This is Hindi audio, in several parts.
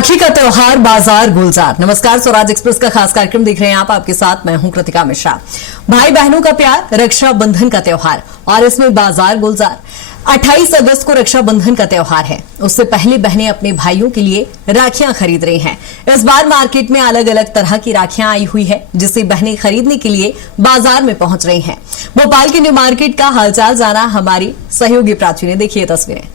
राखी का त्योहार बाजार गुलजार। नमस्कार, स्वराज एक्सप्रेस का खास कार्यक्रम देख रहे हैं आप। आपके साथ मैं हूं कृतिका मिश्रा। भाई बहनों का प्यार, रक्षाबंधन का त्योहार और इसमें बाजार गुलजार। 28 अगस्त को रक्षाबंधन का त्योहार है। उससे पहले बहनें अपने भाइयों के लिए राखियां खरीद रही हैं। इस बार मार्केट में अलग अलग तरह की राखियां आई हुई है, जिसे बहनें खरीदने के लिए बाजार में पहुंच रही हैं। भोपाल के न्यू मार्केट का हालचाल जाना हमारी सहयोगी प्राची ने। देखिए तस्वीरें।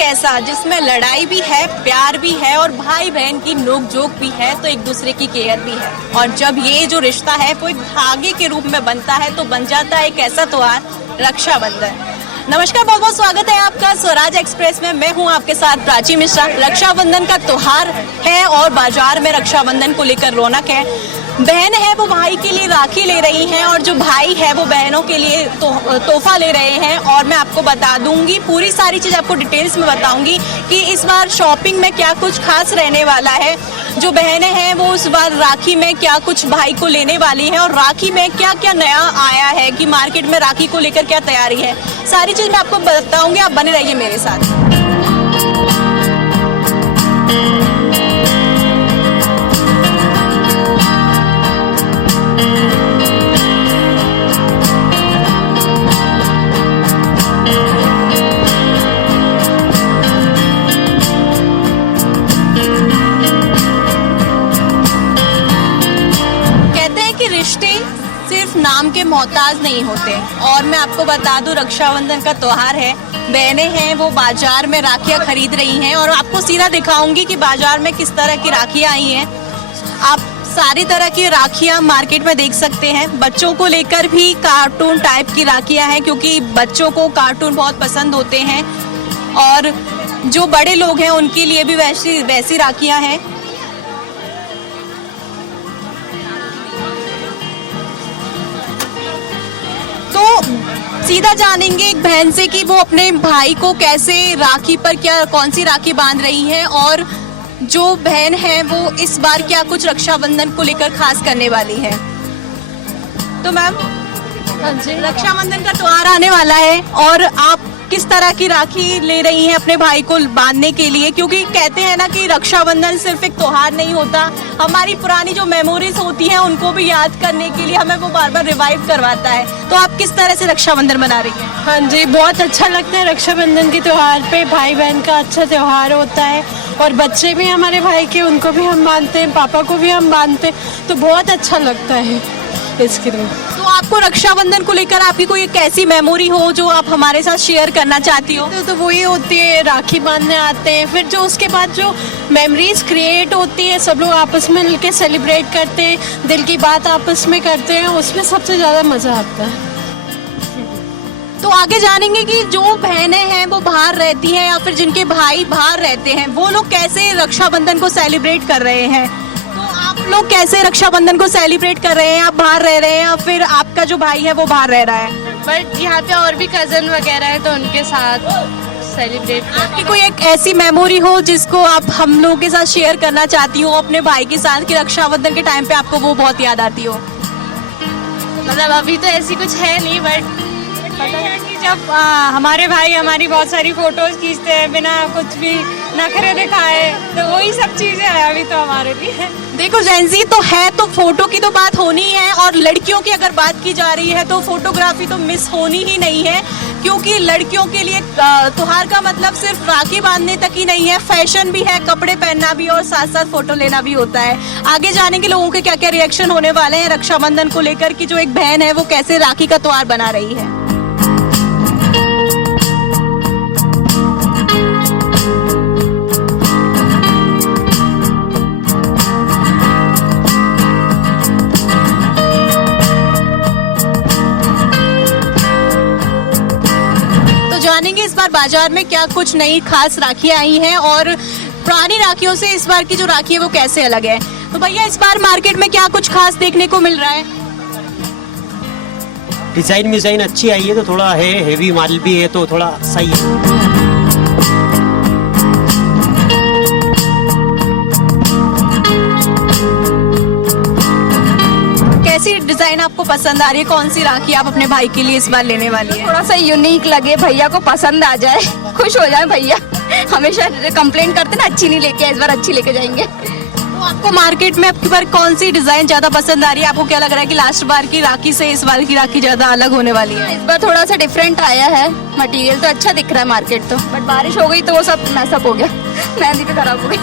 ऐसा जिसमें लड़ाई भी है, प्यार भी है और भाई बहन की नोक-झोंक भी है, तो एक दूसरे की केयर भी है। और जब ये जो रिश्ता है वो एक धागे के रूप में बनता है तो बन जाता है एक ऐसा त्योहार, रक्षाबंधन। नमस्कार, बहुत बहुत स्वागत है आपका स्वराज एक्सप्रेस में। मैं हूं आपके साथ प्राची मिश्रा। रक्षाबंधन का त्योहार है और बाजार में रक्षाबंधन को लेकर रौनक है। बहन है वो भाई के लिए राखी ले रही हैं और जो भाई है वो बहनों के लिए तोहफा ले रहे हैं। और मैं आपको बता दूंगी, पूरी सारी चीज़ आपको डिटेल्स में बताऊंगी कि इस बार शॉपिंग में क्या कुछ खास रहने वाला है। जो बहनें हैं वो इस बार राखी में क्या कुछ भाई को लेने वाली हैं और राखी में क्या क्या नया आया है कि मार्केट में राखी को लेकर क्या तैयारी है, सारी चीज़ मैं आपको बताऊंगी। आप बने रहिए मेरे साथ। सिर्फ नाम के मोहताज नहीं होते। और मैं आपको बता दूं, रक्षाबंधन का त्योहार है। बहनें हैं वो बाजार में राखियां खरीद रही हैं और आपको सीधा दिखाऊंगी कि बाजार में किस तरह की राखियां आई हैं। आप सारी तरह की राखियां मार्केट में देख सकते हैं। बच्चों को लेकर भी कार्टून टाइप की राखियां हैं, क्योंकि बच्चों को कार्टून बहुत पसंद होते हैं। और जो बड़े लोग हैं उनके लिए भी वैसी राखियां हैं। सीधा जानेंगे एक बहन से कि वो अपने भाई को कैसे राखी पर कौन सी राखी बांध रही है और जो बहन है वो इस बार क्या कुछ रक्षाबंधन को लेकर खास करने वाली है। तो मैम, रक्षाबंधन का त्योहार आने वाला है और आप किस तरह की राखी ले रही हैं अपने भाई को बांधने के लिए? क्योंकि कहते हैं ना कि रक्षाबंधन सिर्फ एक त्योहार नहीं होता, हमारी पुरानी जो मेमोरीज होती हैं उनको भी याद करने के लिए हमें वो बार बार रिवाइव करवाता है। तो आप किस तरह से रक्षाबंधन मना रही हैं? हाँ जी, बहुत अच्छा लगता है। रक्षाबंधन के त्योहार पे भाई बहन का अच्छा त्योहार होता है और बच्चे भी हमारे भाई के, उनको भी हम बांधते हैं, पापा को भी हम बांधते हैं, तो बहुत अच्छा लगता है इसके लिए। तो आपको रक्षाबंधन को लेकर आपकी कोई एक ऐसी मेमोरी हो जो आप हमारे साथ शेयर करना चाहती हो? तो वही होती है, राखी बांधने आते हैं, फिर जो उसके बाद जो मेमोरीज क्रिएट होती है, सब लोग आपस में मिलकर सेलिब्रेट करते हैं, दिल की बात आपस में करते हैं, उसमें सबसे ज़्यादा मज़ा आता है। तो आगे जानेंगे कि जो बहनें हैं वो बाहर रहती हैं या फिर जिनके भाई बाहर रहते हैं, वो लोग कैसे रक्षाबंधन को सेलिब्रेट कर रहे हैं। आप लोग कैसे रक्षाबंधन को सेलिब्रेट कर रहे हैं? आप बाहर रह रहे हैं या फिर आपका जो भाई है वो बाहर रह रहा है? बट यहाँ पे और भी कजन वगैरह है तो उनके साथ सेलिब्रेट। आपकी कोई एक ऐसी मेमोरी हो जिसको आप हम लोगों के साथ शेयर करना चाहती हो अपने भाई के साथ, कि रक्षाबंधन के टाइम पे आपको वो बहुत याद आती हो? मतलब अभी तो ऐसी कुछ है नहीं, बट पता है कि जब हमारे भाई हमारी बहुत सारी फोटोज खींचते हैं बिना कुछ भी नखरे दिखाए, तो वही सब चीजें हैं अभी तो हमारे लिए। देखो जेंजी तो है, तो फोटो की तो बात होनी है और लड़कियों की अगर बात की जा रही है तो फोटोग्राफी तो मिस होनी ही नहीं है, क्योंकि लड़कियों के लिए त्योहार का मतलब सिर्फ राखी बांधने तक ही नहीं है, फैशन भी है, कपड़े पहनना भी और साथ साथ फोटो लेना भी होता है। आगे जाने के लोगों के क्या क्या रिएक्शन होने वाले हैं रक्षाबंधन को लेकर कि जो एक बहन है वो कैसे राखी का त्योहार बना रही है। जानेंगे इस बार बाजार में क्या कुछ नई खास राखियां आई हैं और पुरानी राखियों से इस बार की जो राखी है वो कैसे अलग है। तो भैया, इस बार मार्केट में क्या कुछ खास देखने को मिल रहा है? डिजाइन अच्छी आई है, तो थोड़ा है हेवी माल भी है, तो थोड़ा सही है। कैसी डिजाइन आपको पसंद आ रही है? कौन सी राखी आप अपने भाई के लिए इस बार लेने वाली है? थोड़ा सा यूनिक लगे, भैया को पसंद आ जाए, खुश हो जाए भैया। हमेशा कंप्लेंट करते ना अच्छी नहीं लेके, इस बार अच्छी लेके जाएंगे। तो आपको मार्केट में अब की बार कौन सी डिजाइन ज्यादा पसंद आ रही है? आपको क्या लग रहा है कि लास्ट बार की राखी से इस बार की राखी ज्यादा अलग होने वाली है? इस बार थोड़ा सा डिफरेंट आया है, मटेरियल तो अच्छा दिख रहा है मार्केट तो, बट बारिश हो गई तो वो सब मैसअप हो गया, मेहंदी भी खराब हो गई।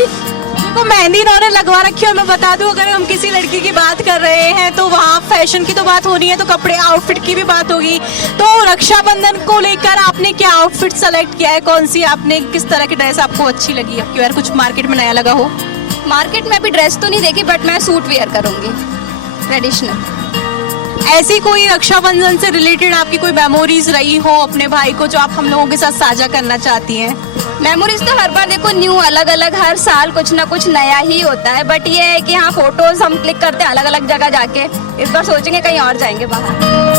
तो मेहंदी इन्होंने लगवा रखी है। और मैं बता दूं, अगर हम किसी लड़की की बात कर रहे हैं तो वहाँ फैशन की तो बात हो रही है, तो कपड़े आउटफिट की भी बात होगी। तो रक्षाबंधन को लेकर आपने क्या आउटफिट सेलेक्ट किया है? कौन सी आपने किस तरह की ड्रेस आपको अच्छी लगी है? यार कुछ मार्केट में नया लगा हो? मार्केट में अभी ड्रेस तो नहीं देखी, बट मैं सूट वेयर करूंगी ट्रेडिशनल। ऐसी कोई रक्षाबंधन से रिलेटेड आपकी कोई मेमोरीज रही हो अपने भाई को, जो आप हम लोगों के साथ साझा करना चाहती हैं? मेमोरीज तो हर बार देखो न्यू, अलग अलग, हर साल कुछ ना कुछ नया ही होता है, बट ये है कि हाँ फोटोज हम क्लिक करते हैं अलग अलग जगह जाके। इस बार सोचेंगे कहीं और जाएंगे बाहर।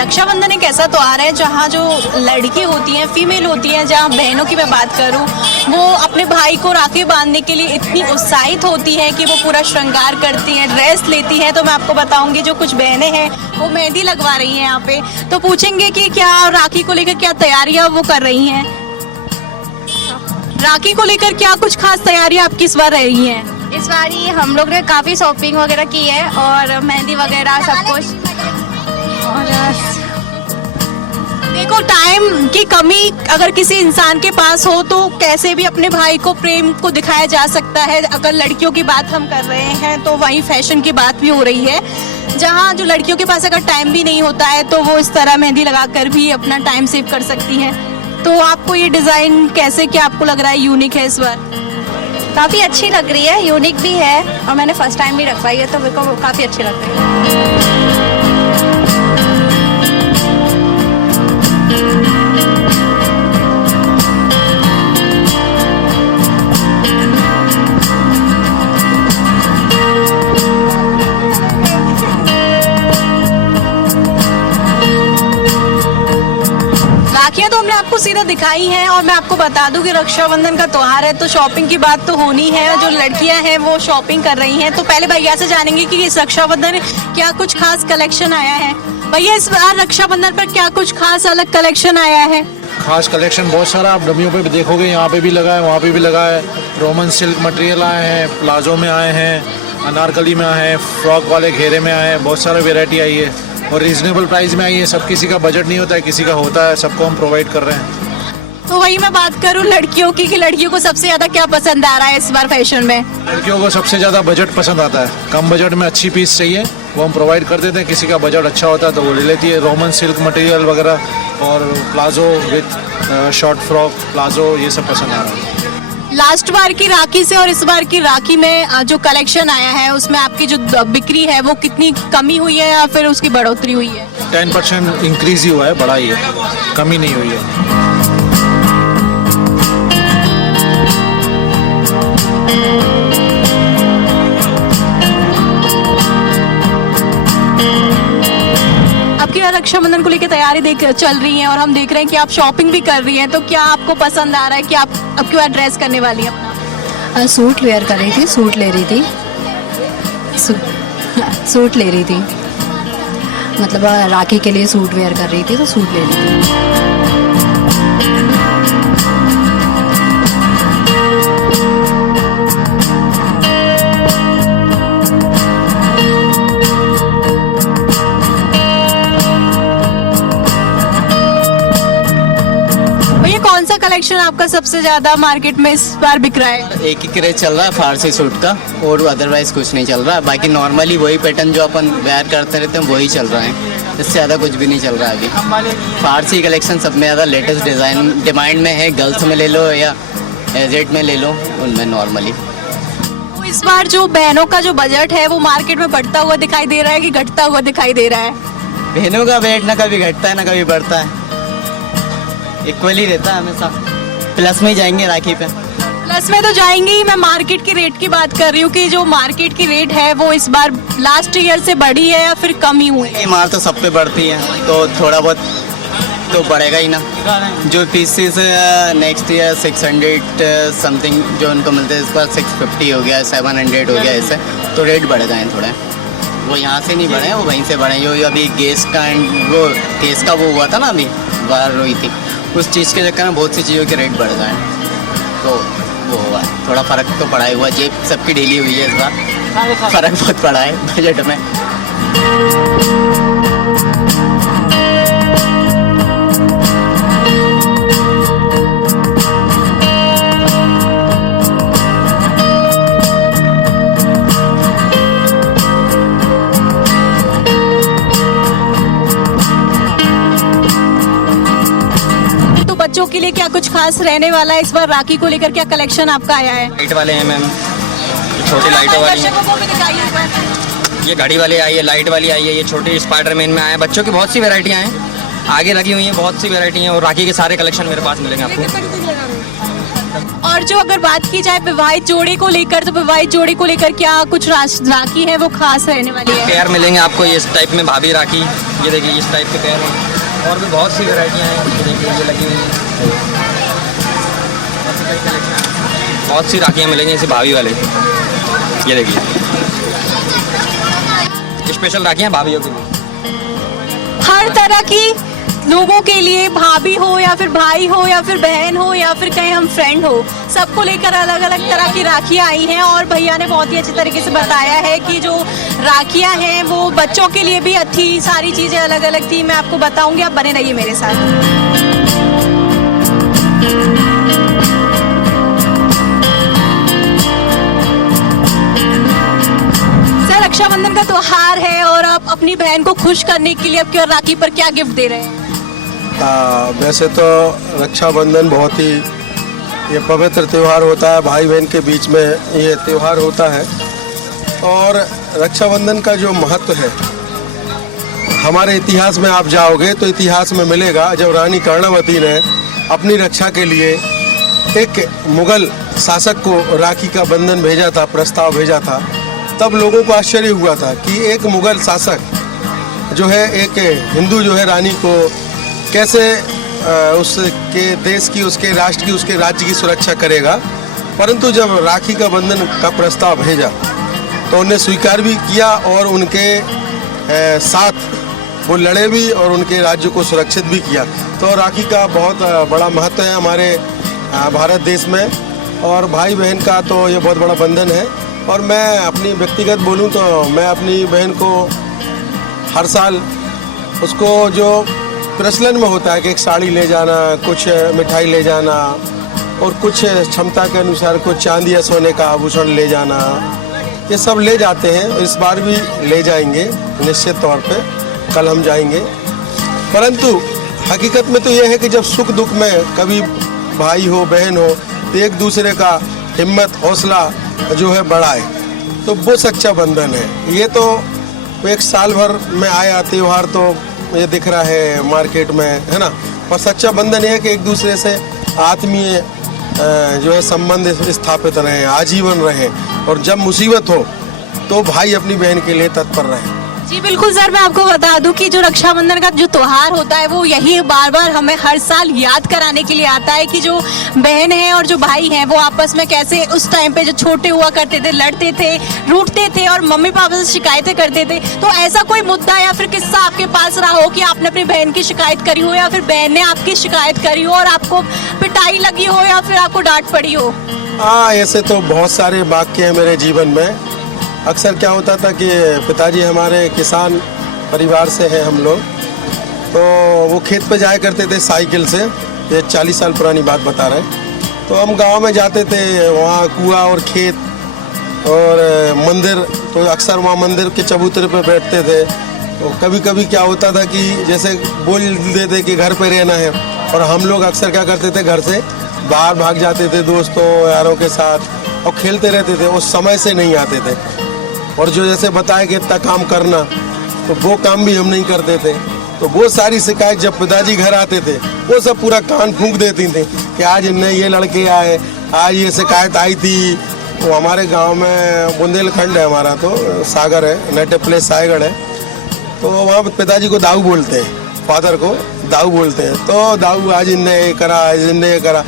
रक्षाबंधन एक ऐसा त्योहार है जहाँ जो लड़की होती हैं, फीमेल होती हैं, जहाँ बहनों की मैं बात करूँ, वो अपने भाई को राखी बांधने के लिए इतनी उत्साहित होती हैं कि वो पूरा श्रृंगार करती हैं, ड्रेस लेती हैं। तो मैं आपको बताऊंगी, जो कुछ बहनें हैं वो मेहंदी लगवा रही हैं यहाँ पे, तो पूछेंगे कि क्या राखी को लेकर क्या तैयारियां वो कर रही हैं। राखी को लेकर क्या कुछ खास तैयारियां आपकी इस बार रही हैं? इस बार ही हम लोग ने काफी शॉपिंग वगैरह की है, और मेहंदी वगैरह सब कुछ। और देखो, टाइम की कमी अगर किसी इंसान के पास हो तो कैसे भी अपने भाई को प्रेम को दिखाया जा सकता है। अगर लड़कियों की बात हम कर रहे हैं तो वहीं फैशन की बात भी हो रही है, जहां जो लड़कियों के पास अगर टाइम भी नहीं होता है तो वो इस तरह मेहंदी लगाकर भी अपना टाइम सेव कर सकती हैं। तो आपको ये डिजाइन कैसे, क्या आपको लग रहा है यूनिक है इस बार? काफी अच्छी लग रही है, यूनिक भी है, और मैंने फर्स्ट टाइम भी रखवाई है, तो मेरे को काफी अच्छी लग रही है। राखियां तो हमने आपको सीधा दिखाई हैं, और मैं आपको बता दूं कि रक्षाबंधन का त्योहार है तो शॉपिंग की बात तो होनी है। जो लड़कियां हैं वो शॉपिंग कर रही हैं, तो पहले भैया से जानेंगे कि इस रक्षाबंधन क्या कुछ खास कलेक्शन आया है। भैया, इस बार रक्षाबंधन पर क्या कुछ खास अलग कलेक्शन आया है? खास कलेक्शन बहुत सारा आप डमियों पे भी देखोगे, यहाँ पे भी लगा है, वहाँ पे भी लगा है। रोमन सिल्क मटेरियल आए हैं, प्लाजो में आए हैं, अनारकली में आए हैं, फ्रॉक वाले घेरे में आए हैं, बहुत सारे वेराइटी आई है और रीजनेबल प्राइस में आई है। सब किसी का बजट नहीं होता है, किसी का होता है, सबको हम प्रोवाइड कर रहे हैं। तो वही मैं बात करूं लड़कियों की, कि लड़कियों को सबसे ज्यादा क्या पसंद आ रहा है इस बार फैशन में? लड़कियों को सबसे ज़्यादा बजट पसंद आता है, कम बजट में अच्छी पीस चाहिए वो हम प्रोवाइड कर देते हैं। किसी का बजट अच्छा होता है तो वो ले लेती है। रोमन सिल्क मटेरियल वगैरह और palazzo with short frock palazzo, ये सब पसंद आ रहा है। लास्ट बार की राखी से और इस बार की राखी में जो कलेक्शन आया है उसमें आपकी जो बिक्री है वो कितनी कमी हुई है या फिर उसकी बढ़ोतरी हुई है? 10% इंक्रीज ही हुआ है, बढ़ा ही है, कमी नहीं हुई है। आपकी रक्षाबंधन को लेकर तैयारी चल रही है और हम देख रहे हैं कि आप शॉपिंग भी कर रही हैं, तो क्या आपको पसंद आ रहा है कि आप अब की बार ड्रेस करने वाली हैं अपना? सूट वेयर कर रही थी, सूट ले रही थी, सूट ले रही थी, मतलब राखी के लिए सूट वेयर कर रही थी तो सूट ले रही थी। कौन सा कलेक्शन आपका सबसे ज्यादा मार्केट में इस बार बिक रहा है? एक ही क्रेज चल रहा है फारसी सूट का, और अदरवाइज कुछ नहीं चल रहा है। बाकी नॉर्मली वही पैटर्न जो अपन वेयर करते रहते हैं वही चल रहा है, इससे ज़्यादा कुछ भी नहीं चल रहा है अभी। फारसी कलेक्शन सब में ज़्यादा लेटेस्ट डिज़ाइन डिमांड में है, गर्ल्स में ले लो या एजेड में ले लो, उनमें नॉर्मली। तो इस बार जो बहनों का जो बजट है वो मार्केट में बढ़ता हुआ दिखाई दे रहा है कि घटता हुआ दिखाई दे रहा है? बहनों का वेट ना कभी घटता है ना कभी बढ़ता है, इक्वली रहता है हमेशा, प्लस में ही जाएंगे राखी पे। प्लस में तो जाएंगे ही। मैं मार्केट की रेट की बात कर रही हूँ कि जो मार्केट की रेट है वो इस बार लास्ट ईयर से बढ़ी है या फिर कम ही हुई है? ये माल तो सब पे बढ़ती है तो थोड़ा बहुत तो बढ़ेगा ही ना। जो पीसेस नेक्स्ट ईयर 600 समथिंग जो उनको मिलते हैं, इस बार 650 हो गया, 700 हो गया, ऐसे तो रेट बढ़ गए हैं थोड़े। वो यहाँ से नहीं बढ़े, वो वहीं से बढ़े। जो अभी गैस का वो हुआ था ना, अभी बाहर हुई थी, उस चीज़ के चक्कर में बहुत सी चीज़ों के रेट बढ़ गए हैं, तो वो हुआ थोड़ा फ़र्क तो पड़ा हुआ। जेब सबकी ढीली हुई है इस बार, फ़र्क बहुत पड़ा है बजट में। बच्चों के लिए क्या कुछ खास रहने वाला है इस बार राखी को लेकर? क्या कलेक्शन आपका आया है? लाइट वाले हैं मैम, छोटी लाइटों वाली, दर्शकों को भी दिखाइए एक बार। ये घड़ी वाली आई है, लाइट वाली आई है, ये छोटी स्पाइडरमैन में आया है। बच्चों की बहुत सी वैरायटियाँ हैं, आगे लगी हुई हैं बहुत सी वैरायटी हैं, और राखी के सारे कलेक्शन मेरे पास मिलेंगे आपको। और जो अगर बात की जाए विवाहित जोड़े को लेकर, तो विवाहित जोड़े को लेकर क्या कुछ राखी है वो खास रहने वाली है? पेयर मिलेंगे आपको ये इस टाइप में, भाभी राखी, ये देखिए इस टाइप के पेयर हैं, और भी बहुत सी वैरायटियाँ हैं, ये देखिए ये लगी हुई हैं, बहुत सी राखियाँ मिलेंगी ऐसे भाभी वाले। ये देखिए स्पेशल राखियाँ भाभीयों के लिए, हर तरह की लोगों के लिए, भाभी हो या फिर भाई हो या फिर बहन हो या फिर कहीं हम फ्रेंड हो, सबको लेकर अलग अलग तरह की राखियाँ आई हैं। और भैया ने बहुत ही अच्छे तरीके से बताया है कि जो राखियाँ हैं वो बच्चों के लिए भी अच्छी, सारी चीज़ें अलग अलग थी। मैं आपको बताऊंगी, आप बने रहिए मेरे साथ। रक्षाबंधन का त्योहार है और आप अपनी बहन को खुश करने के लिए आपकी और राखी पर क्या गिफ्ट दे रहे हैं? वैसे तो रक्षाबंधन बहुत ही ये पवित्र त्यौहार होता है, भाई बहन के बीच में ये त्यौहार होता है। और रक्षाबंधन का जो महत्व है, हमारे इतिहास में आप जाओगे तो इतिहास में मिलेगा, जब रानी कर्णावती ने अपनी रक्षा के लिए एक मुगल शासक को राखी का बंधन भेजा था, प्रस्ताव भेजा था, तब लोगों को आश्चर्य हुआ था कि एक मुगल शासक जो है एक हिंदू जो है रानी को कैसे उसके देश की, उसके राष्ट्र की, उसके राज्य की सुरक्षा करेगा। परंतु जब राखी का बंधन का प्रस्ताव भेजा तो उन्हें स्वीकार भी किया और उनके साथ वो लड़े भी और उनके राज्य को सुरक्षित भी किया। तो राखी का बहुत बड़ा महत्व है हमारे भारत देश में, और भाई बहन का तो ये बहुत बड़ा बंधन है। और मैं अपनी व्यक्तिगत बोलूं तो मैं अपनी बहन को हर साल उसको जो प्रचलन में होता है कि एक साड़ी ले जाना, कुछ मिठाई ले जाना और कुछ क्षमता के अनुसार कुछ चांदी या सोने का आभूषण ले जाना, ये सब ले जाते हैं। इस बार भी ले जाएंगे निश्चित तौर पे, कल हम जाएंगे। परंतु हकीकत में तो ये है कि जब सुख दुख में कभी भाई हो बहन हो तो एक दूसरे का हिम्मत हौसला जो है बढ़ाए, तो वो सच्चा बंधन है। ये तो एक साल भर में आया त्यौहार तो ये दिख रहा है मार्केट में, है ना, पर सच्चा बंधन ये है कि एक दूसरे से आत्मीय जो है संबंध स्थापित रहे, आजीवन रहे, और जब मुसीबत हो तो भाई अपनी बहन के लिए तत्पर रहे। जी बिल्कुल सर, मैं आपको बता दूं कि जो रक्षाबंधन का जो त्योहार होता है वो यही बार बार हमें हर साल याद कराने के लिए आता है कि जो बहन है और जो भाई हैं वो आपस में कैसे उस टाइम पे जो छोटे हुआ करते थे, लड़ते थे, रूठते थे और मम्मी पापा से शिकायतें करते थे। तो ऐसा कोई मुद्दा या फिर किस्सा आपके पास रहा हो कि आपने अपनी बहन की शिकायत करी हो या फिर बहन ने आपकी शिकायत करी हो और आपको पिटाई लगी हो या फिर आपको डांट पड़ी हो? हाँ, ऐसे तो बहुत सारे वाक्य हैं मेरे जीवन में। अक्सर क्या होता था कि पिताजी हमारे किसान परिवार से हैं हम लोग, तो वो खेत पे जाया करते थे साइकिल से, ये 40 साल पुरानी बात बता रहे हैं। तो हम गांव में जाते थे, वहाँ कुआं और खेत और मंदिर, तो अक्सर वहाँ मंदिर के चबूतरे पे बैठते थे। तो कभी कभी क्या होता था कि जैसे बोल देते कि घर पे रहना है, और हम लोग अक्सर क्या करते थे, घर से बाहर भाग जाते थे दोस्तों यारों के साथ, और खेलते रहते थे, उस समय से नहीं आते थे। और जो जैसे बताया कि इतना काम करना, तो वो काम भी हम नहीं करते थे। तो वो सारी शिकायत जब पिताजी घर आते थे, वो सब पूरा कान फूंक देती थी कि आज इनने ये लड़के आए, आज ये शिकायत आई थी। वो हमारे गांव में बुंदेलखंड है, हमारा तो सागर है, नेटिव प्लेस सागर है। तो वहाँ पिताजी को दाऊ बोलते हैं, फादर को दाऊ बोलते हैं। तो दाऊ आज इनने ये करा, आज इनने ये करा,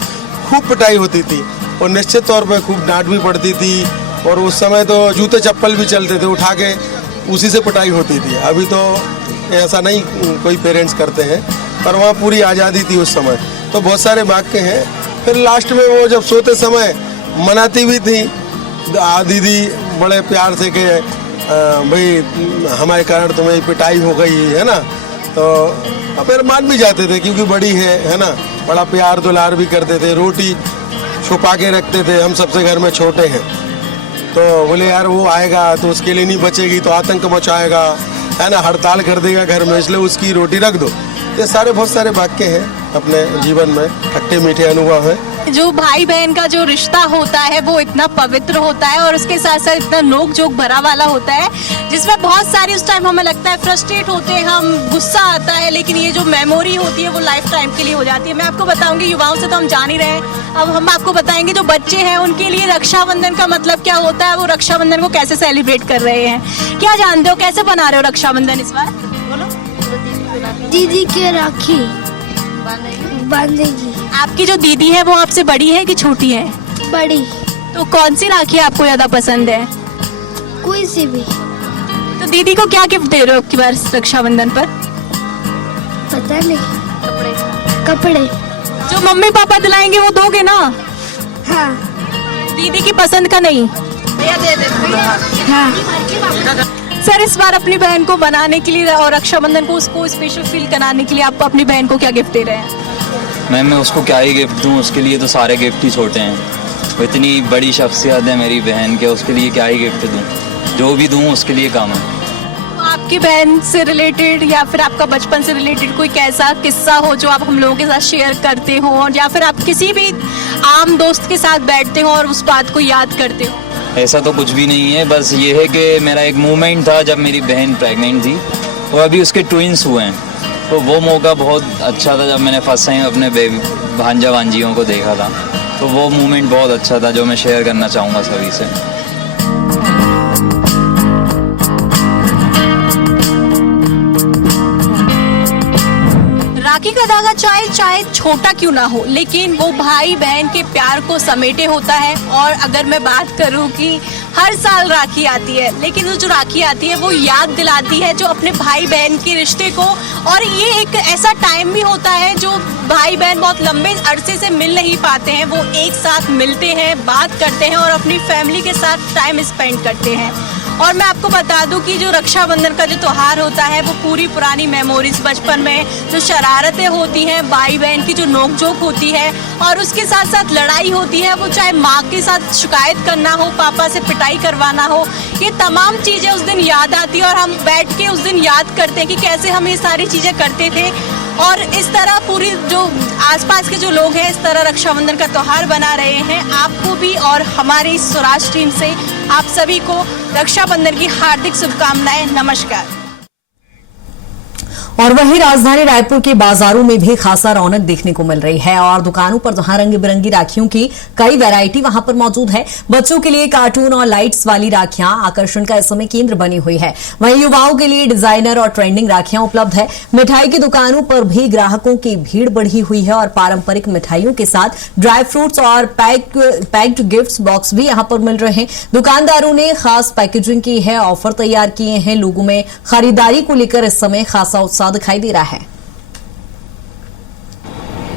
खूब पिटाई होती थी और निश्चित तौर पे खूब डांट भी पड़ती थी। और उस समय तो जूते चप्पल भी चलते थे, उठा के उसी से पिटाई होती थी। अभी तो ऐसा नहीं कोई पेरेंट्स करते हैं, पर वहाँ पूरी आज़ादी थी उस समय। तो बहुत सारे वाक्य हैं। फिर लास्ट में वो जब सोते समय मनाती भी थी दीदी बड़े प्यार से कि भाई हमारे कारण तुम्हें पिटाई हो गई है ना। तो फिर मान भी जाते थे क्योंकि बड़ी है ना, बड़ा प्यार दुलार भी करते थे। रोटी छुपा के रखते थे, हम सबसे घर में छोटे हैं। तो बोले यार वो आएगा तो उसके लिए नहीं बचेगी तो आतंक मचाएगा, है ना, हड़ताल कर देगा घर में, इसलिए उसकी रोटी रख दो। ये सारे बहुत सारे वाक्य हैं अपने जीवन में, खट्टे मीठे अनुभव हैं। जो भाई बहन का जो रिश्ता होता है वो इतना पवित्र होता है और उसके साथ साथ इतना नोक जोक भरा वाला होता है, जिसमें बहुत सारी उस टाइम हमें लगता है फ्रस्ट्रेट होते हैं हम, गुस्सा आता है, लेकिन ये जो मेमोरी होती है वो लाइफ टाइम के लिए हो जाती है। मैं आपको बताऊंगी, युवाओं से तो हम जान ही रहे हैं, अब हम आपको बताएंगे जो बच्चे हैं उनके लिए रक्षाबंधन का मतलब क्या होता है, वो रक्षाबंधन को कैसे सेलिब्रेट कर रहे हैं। क्या जानते हो, कैसे बना रहे हो रक्षाबंधन इस बार? बोलो। दीदी के राखी बांधेगी। आपकी जो दीदी है वो आपसे बड़ी है कि छोटी है? बड़ी। तो कौन सी राखी आपको ज्यादा पसंद है? कोई सी भी। तो दीदी को क्या गिफ्ट दे रहे हो आपकी बार रक्षाबंधन पर? पता नहीं। कपड़े। जो मम्मी पापा दिलाएंगे वो दोगे ना? हाँ। दीदी की पसंद का नहीं? हाँ। सर, इस बार अपनी बहन को बनाने के लिए और रक्षाबंधन को उसको स्पेशल फील कराने के लिए आप अपनी बहन को क्या गिफ्ट दे रहे हैं? मैं उसको क्या ही गिफ्ट दूँ, उसके लिए तो सारे गिफ्ट ही छोटे हैं। वो इतनी बड़ी शख्सियत है मेरी बहन के, उसके लिए क्या ही गिफ्ट दूँ, जो भी दूँ उसके लिए काम है। तो आपकी बहन से रिलेटेड या फिर आपका बचपन से रिलेटेड कोई कैसा किस्सा हो जो आप हम लोगों के साथ शेयर करते हो, और या फिर आप किसी भी आम दोस्त के साथ बैठते हो और उस बात को याद करते हो? ऐसा तो कुछ भी नहीं है, बस ये है कि मेरा एक मोमेंट था जब मेरी बहन प्रेग्नेंट थी और अभी उसके ट्विंस हुए हैं, तो वो मौका बहुत अच्छा था जब मैंने फर्स्ट टाइम अपने भांजा भांजियों को देखा था। तो वो मोमेंट बहुत अच्छा था जो मैं शेयर करना चाहूँगा सभी से। राखी का धागा चाहे छोटा क्यों ना हो, लेकिन वो भाई बहन के प्यार को समेटे होता है। और अगर मैं बात करूं कि हर साल राखी आती है, लेकिन वो जो राखी आती है वो याद दिलाती है जो अपने भाई बहन के रिश्ते को। और ये एक ऐसा टाइम भी होता है जो भाई बहन बहुत लंबे अरसे से मिल नहीं पाते हैं, वो एक साथ मिलते हैं, बात करते हैं और अपनी फैमिली के साथ टाइम स्पेंड करते हैं। और मैं आपको बता दूं कि जो रक्षाबंधन का जो त्योहार होता है वो पूरी पुरानी मेमोरीज, बचपन में जो शरारतें होती हैं, भाई बहन की जो नोकझोंक होती है और उसके साथ साथ लड़ाई होती है, वो चाहे माँ के साथ शिकायत करना हो, पापा से पिटाई करवाना हो, ये तमाम चीज़ें उस दिन याद आती है और हम बैठ के उस दिन याद करते हैं कि कैसे हम ये सारी चीज़ें करते थे। और इस तरह पूरी जो आसपास के जो लोग हैं इस तरह रक्षाबंधन का त्योहार बना रहे हैं। आपको भी और हमारी स्वराज टीम से आप सभी को रक्षाबंधन की हार्दिक शुभकामनाएं। नमस्कार। और वहीं राजधानी रायपुर के बाजारों में भी खासा रौनक देखने को मिल रही है और दुकानों पर जहां रंग बिरंगी राखियों की कई वैरायटी वहां पर मौजूद है। बच्चों के लिए कार्टून और लाइट्स वाली राखियां आकर्षण का इस समय केंद्र बनी हुई है। वहीं युवाओं के लिए डिजाइनर और ट्रेंडिंग राखियां उपलब्ध है। मिठाई की दुकानों पर भी ग्राहकों की भीड़ बढ़ी हुई है और पारंपरिक मिठाइयों के साथ ड्राई फ्रूट्स और पैक्ड गिफ्ट बॉक्स भी यहां पर मिल रहे हैं। दुकानदारों ने खास पैकेजिंग की है, ऑफर तैयार किए हैं। लोगों में खरीदारी को लेकर इस समय खासा उत्साह दिखाई दे रहा है।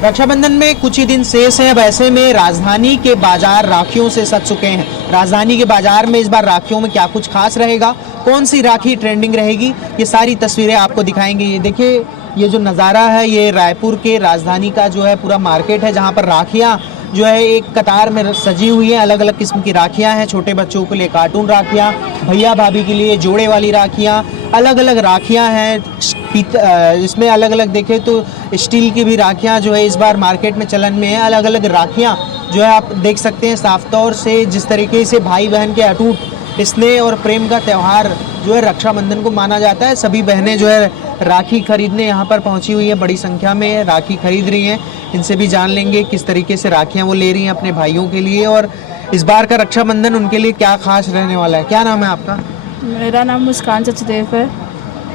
रक्षाबंधन में कुछ ही दिन शेष हैं, अब ऐसे में राजधानी के बाजार राखियों से सज चुके हैं। राजधानी के बाजार में इस बार राखियों में क्या कुछ खास रहेगा, कौन सी राखी ट्रेंडिंग रहेगी, ये सारी तस्वीरें आपको दिखाएंगे। ये देखिए, ये जो नज़ारा है ये रायपुर के राजधानी का जो है पूरा मार्केट है, जहाँ पर राखियाँ जो है एक कतार में सजी हुई हैं। अलग अलग किस्म की राखियाँ हैं, छोटे बच्चों के लिए कार्टून राखियाँ, भैया भाभी के लिए जोड़े वाली राखियाँ, अलग अलग राखियाँ हैं, इसमें अलग अलग देखें तो स्टील की भी राखियाँ जो है इस बार मार्केट में चलन में है। अलग अलग राखियाँ जो है आप देख सकते हैं साफ तौर से, जिस तरीके से भाई बहन के अटूट स्नेह और प्रेम का त्यौहार जो है रक्षाबंधन को माना जाता है। सभी बहनें जो है राखी खरीदने यहाँ पर पहुँची हुई हैं, बड़ी संख्या में राखी खरीद रही हैं। इनसे भी जान लेंगे किस तरीके से राखियाँ वो ले रही हैं अपने भाइयों के लिए, और इस बार का रक्षाबंधन उनके लिए क्या खास रहने वाला है। क्या नाम है आपका? मेरा नाम मुस्कान सचदेव है।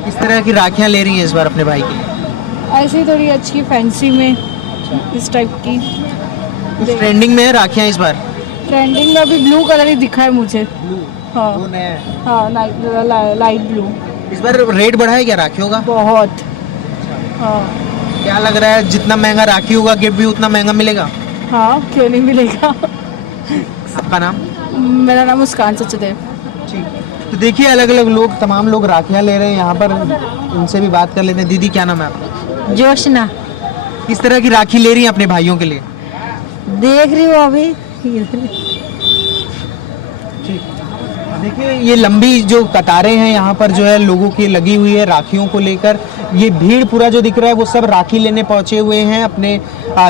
किस तरह की राखियाँ ले रही हैं इस बार अपने भाई के लिए? ऐसे ही थोड़ी अच्छी फैंसी में इस टाइप की। कुछ ट्रेंडिंग में है राखियाँ इस बार? ट्रेंडिंग में अभी ब्लू कलर ही दिखा है मुझे। हाँ वो नया है। हाँ, लाइट ब्लू। इस बार रेट बढ़ा है क्या राखियों का? बहुत। हाँ क्या लग रहा है जितना महंगा राखी होगा गिफ्ट भी उतना महंगा मिलेगा? हाँ, क्यों नहीं मिलेगा। आपका नाम? मेरा नाम मुस्कान सचदेव। ठीक। तो देखिए अलग अलग लोग, तमाम लोग राखियाँ ले रहे हैं यहाँ पर, उनसे भी बात कर लेते हैं। दीदी क्या नाम है आपका? जोशना। किस तरह की राखी ले रही हैं अपने भाइयों के लिए? देख रही हूँ अभी। देखिए ये लंबी जो कतारें हैं यहाँ पर जो है लोगों की लगी हुई है राखियों को लेकर। ये भीड़ पूरा जो दिख रहा है वो सब राखी लेने पहुंचे हुए हैं अपने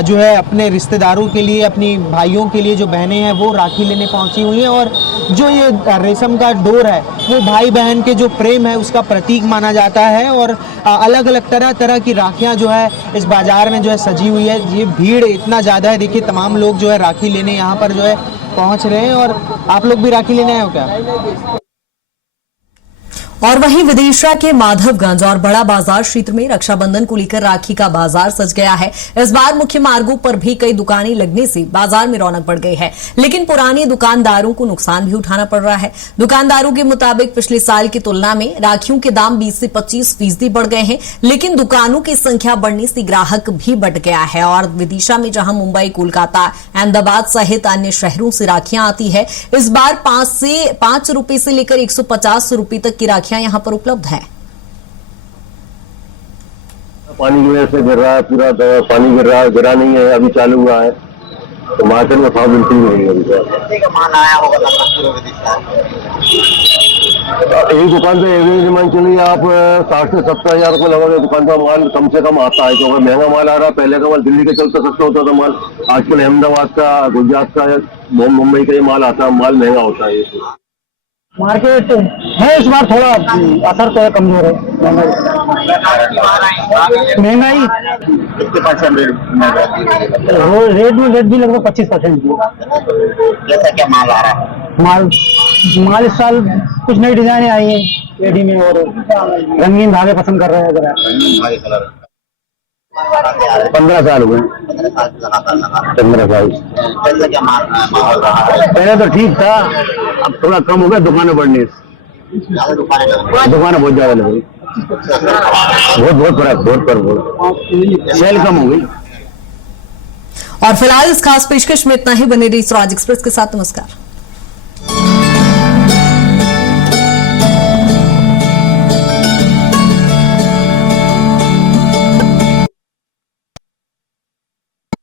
जो है अपने रिश्तेदारों के लिए, अपनी भाइयों के लिए। जो बहनें हैं वो राखी लेने पहुंची हुई हैं, और जो ये रेशम का डोर है वो भाई बहन के जो प्रेम है उसका प्रतीक माना जाता है। और अलग अलग तरह तरह की राखियाँ जो है इस बाजार में जो है सजी हुई है। ये भीड़ इतना ज़्यादा है, देखिए तमाम लोग जो है राखी लेने यहाँ पर जो है पहुंच रहे हैं। और आप लोग भी राखी लेने आए हो क्या? और वहीं विदिशा के माधवगंज और बड़ा बाजार क्षेत्र में रक्षाबंधन को लेकर राखी का बाजार सज गया है। इस बार मुख्य मार्गों पर भी कई दुकानें लगने से बाजार में रौनक बढ़ गई है, लेकिन पुराने दुकानदारों को नुकसान भी उठाना पड़ रहा है। दुकानदारों के मुताबिक पिछले साल की तुलना में राखियों के दाम 20 से 25% बढ़ गए हैं, लेकिन दुकानों की संख्या बढ़ने से ग्राहक भी बढ़ गया है। और विदिशा में जहां मुंबई, कोलकाता, अहमदाबाद सहित अन्य शहरों से राखियां आती है, इस बार 5 रुपए से लेकर 150 रुपए तक की राखियां यहां पर उपलब्ध है। पानी की वजह से गिर रहा है, पूरा पानी गिर रहा है, गिरा नहीं है, अभी चालू हुआ है, तो मार्केट में भाव बिल्कुल नहीं है। एक दुकान पे एवरेज डिमांड चलिए आप 60 से 70 हजार रुपये लगोगे। दुकान का माल कम से कम आता है, क्योंकि महंगा माल आ रहा है। पहले का माल दिल्ली के चलते सस्ता होता था माल, आजकल अहमदाबाद का, गुजरात का, मुंबई का ये माल आता है, माल महंगा होता है। मार्केट है इस बार थोड़ा असर तो है, कमजोर है। महंगाई रेट में रेट भी लगभग 25% जैसा क्या माल आ रहा है? माल इस साल कुछ नई डिजाइने आई हैं रेडी में, और रंगीन धागे पसंद कर रहे हैं। 15 साल हुए। 15 साल। पहले तो ठीक था, अब थोड़ा कम हो गया दुकानें बढ़ने से। दुकानें बहुत ज्यादा लग रही, बहुत फर्क, सेल कम हो गई। और फिलहाल इस खास पेशकश में इतना ही। बने रही स्वराज एक्सप्रेस के साथ। नमस्कार।